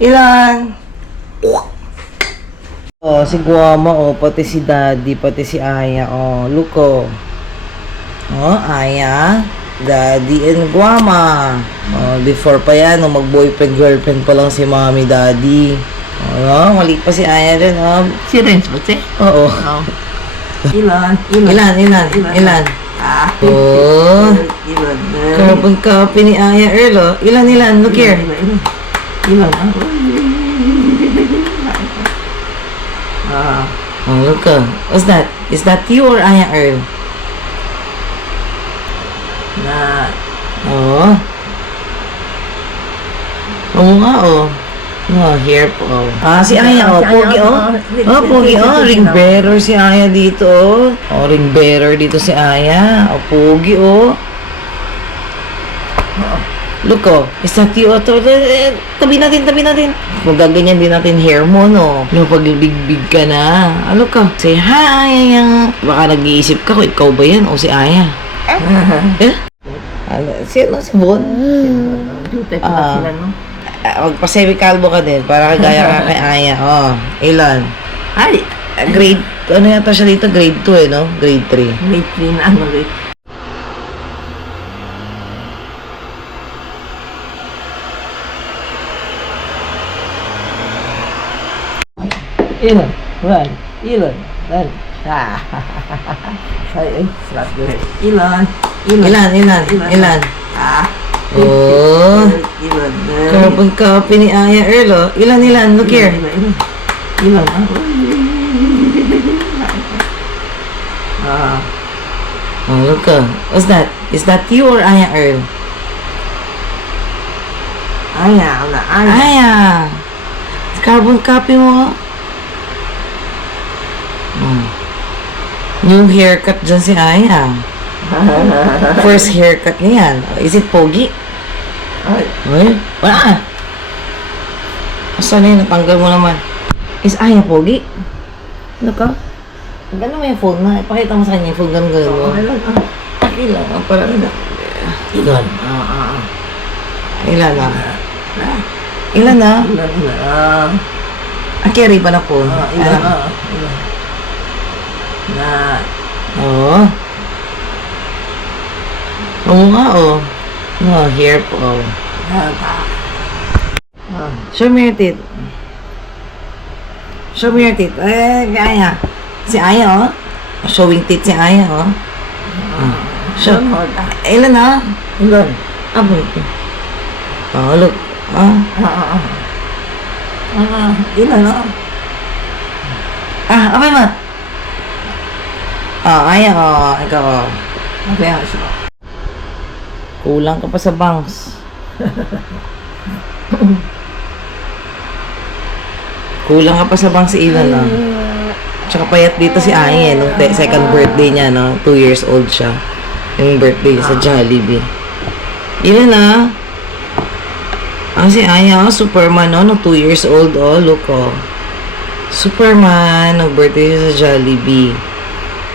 Ilan? Oh, si Guama, oh, pati si Daddy, pati si Aya, oh, look, oh. Oh, Aya, Daddy, and Guama. Oh, before pa yan, oh, mag-boyfriend, girlfriend pa lang si Mommy, Daddy. Oh, maliit pa si Aya din, oh. Si Renz ba siya? Oo. Oh. Ilan? Ilan? Oh, Ilan? carbon copy ni Aya Earl, oh. Ilan? Look here. Ilan? Oh, look, oh. What's that? Is that you or Aya Earl? Na. Oh. Oo nga, oh. Oh, here po, oh. Ah, si Aya, oh. Pogi, oh. Oh, pogi, oh. Ring bearer si Aya dito, oh. Oh, ring bearer dito si Aya. Oh, pogi, oh. Look, oh. Is that you? Oh, tabi natin. Kung gaganyan din natin hair mo, no? No, pag bigbig ka na. Ah, look, oh. Say hi, Aya. Baka nag-iisip ka kung ikaw ba yan o si Aya. Eh? Ano? Si Bon? Dutay pa sila, no? Magpa-semi-calvo ka din para kagaya ka kay Aya. Oh, ilan? Ay! Grade, ano yata siya dito? Grade 2 eh, no? Grade 3. Grade 3 na ano, grade. Ilan? Ay, flat good. Ilan? Ilan? Oh, Ilan? carbon copy ni Aya Earl, oh. Ilan? Look here. Ilan? Oh, look, oh. What's that? Is that you or Aya Earl? Aya! Carbon copy mo, oh. New haircut dyan si Aya. First haircut niya yan. Is it pogi? Ay. Well, wala. Asa na yun? Natanggal mo naman. Is Aya pogi? Ano ka? Gano'n mo yung phone na. Ipakita mo sa kanya yung phone. Gano'n mo. Ilan? Para ilan? Ilan? Ilan na? Ilan na? Carry pa na phone. Ilan? Na. Oo. Oo nga, oh. No, here po, oh. Show me your teeth. Aya. Si Aya, oh. Showing teeth si Aya, oh. Show. Ilan na? Ilan? Abo ito. Oh, look. Ilan? Okay mo. Aya, oh. Ikaw, oh. Kaya siya. Kulang ka pa sa bangs. Kulang ka pa sa bangs si Ilan, oh. Tsaka payat dito si Aya, nung second birthday niya, no? 2 years old siya. Yung birthday sa Jollibee. Ilan na? Si Aya, oh, Superman, no? No, 2 years old, oh. Look, oh. Superman, nag-birthday siya sa Jollibee.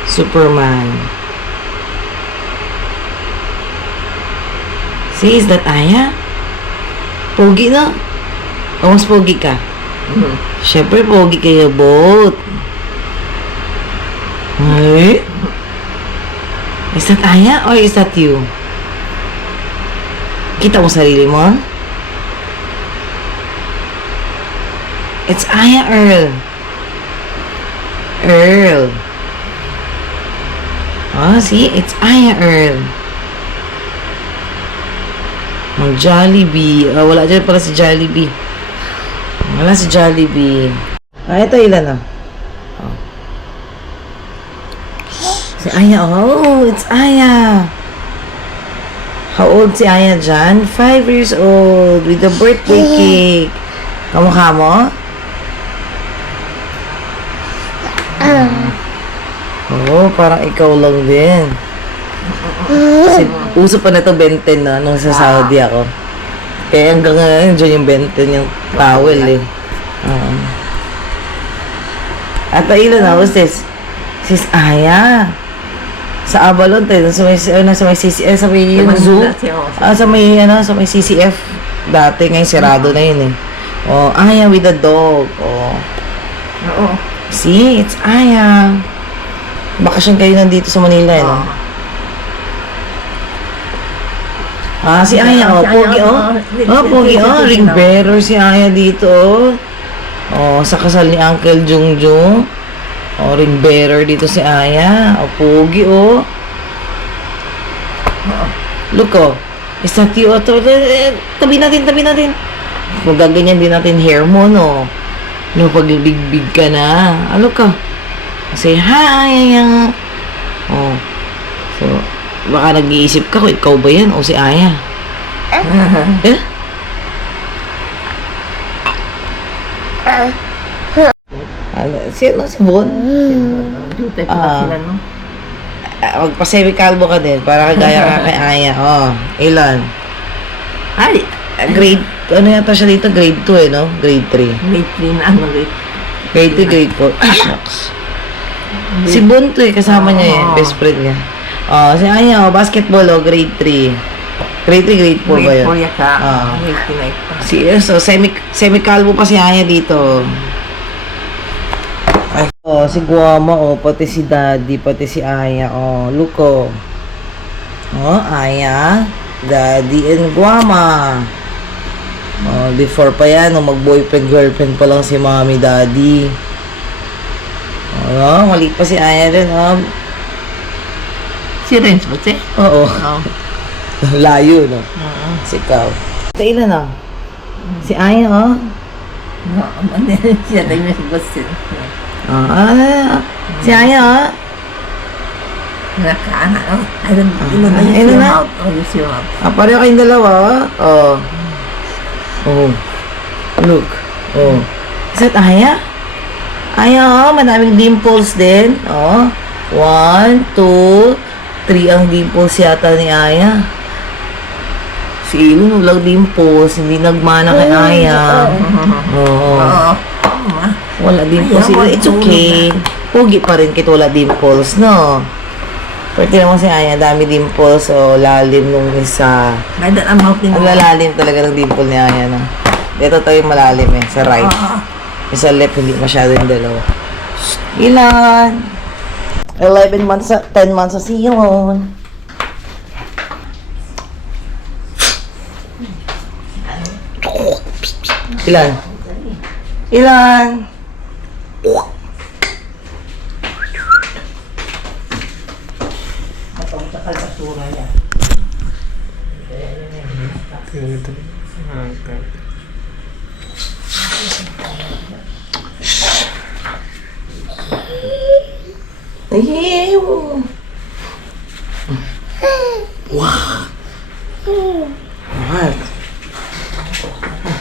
Superman. See, is that Aya? Pogi, no? O, mas pogi ka? Siyempre, pogi kayo both. Ay? Is that Aya or is that you? Kita mo sarili mo? It's Aya Earl. See? It's Aya Earl. Ang Jollibee. Wala dyan pala si Jollibee. Wala si Jollibee. Ito ilan na? Si Aya. Oh, it's Aya. How old si Aya dyan? 5 years old. With a birthday cake. Kamukha mo? Oo, parang ikaw lang din. Kasi uso pa na ito benten na nung sa Saudi ako. Kaya hanggang ngayon dyan yung benten yung towel eh. At ilan na, what's this? Sis Aya. Sa Avalon tayo, sa may CCF, sa may yung Zoom. Sa may CCF. Dati ngayon sirado na yun eh. Oh, Aya with the dog. Oh. Oo. See, it's Aya. Bakasyon kayo nandito sa Manila eh, no? Ah, si Aya, oh. Si Aya, Pogi, oh. Oh, pogi, oh. Ring bearer si Aya dito, oh. Oh, sa kasal ni Uncle Jungjung. Oh, ring bearer dito si Aya. Oh, pogi, oh. Look, oh. Is that you? Oh, tabi natin, tabi natin. Magaganyan din natin hair mo, no? No, pag big ka na. Ano ka? Say hi, Aya. Oh. So, baka nag-iisip ka kung ikaw ba yan o si Aya. Eh? Ano? Sino si Bon? Duty pa sila, no? Magpa-semi kalbo ka din para kagaya ka kay Aya. Oh, ilan? Ay! Grade, ano yata siya dito? Grade 2 eh, no? Grade 3. Grade 3 na ano, Grade 2, grade 4. Ah, shucks. Si Bon to eh, kasama niya yan. Best friend niya. Oh, si Aya, oh, basketball, oh, grade 3. Grade 3, grade 4 ba Grade yun? 4 yata. Ah. Grade 3 na ito. So, semi-kalbo pa si Aya dito. Ay, oh, si Guama, oh, pati si Daddy, pati si Aya, oh, look, oh. Oh, Aya, Daddy, and Guama. Oh, before pa yan, oh, mag-boyfriend, girlfriend pa lang si Mommy, Daddy. Oh, mali pa si Aya rin, oh. Si Renz ba siya? Oo. Oo. Layo, no? Sikaw. Sa ilan, oh? Si Aya, oh. Ano siya tayo na si Basin. Si Aya, oh. Nakaanak, oh. Ayun na Ayun yung na. out. Oh, yung seal out. Ah, pareho kayong dalawa, oh. Oh. Look. Oh. Is that Aya? Aya, oh. Manaming dimples din. Oh. 1, 2, 3 ang dimples yata ni Aya. Si Ilon, walang dimples. Hindi nagmana kay Aya. Oo. Oo. Wala dimples. Ayaw, It's okay. Pugi pa rin kit wala dimples, no? Pero naman si Aya, dami dimples. So, lalim nung isa. Ganda ang mouth ni Ang lalalim talaga ng dimple ni Aya, no? Dito tayo malalim eh, sa right. Yung sa left, hindi masyado yung dalawa. Ilan? 11 months, 10 months sa siyon. Ilan? Ilan? Ayaw. Wow.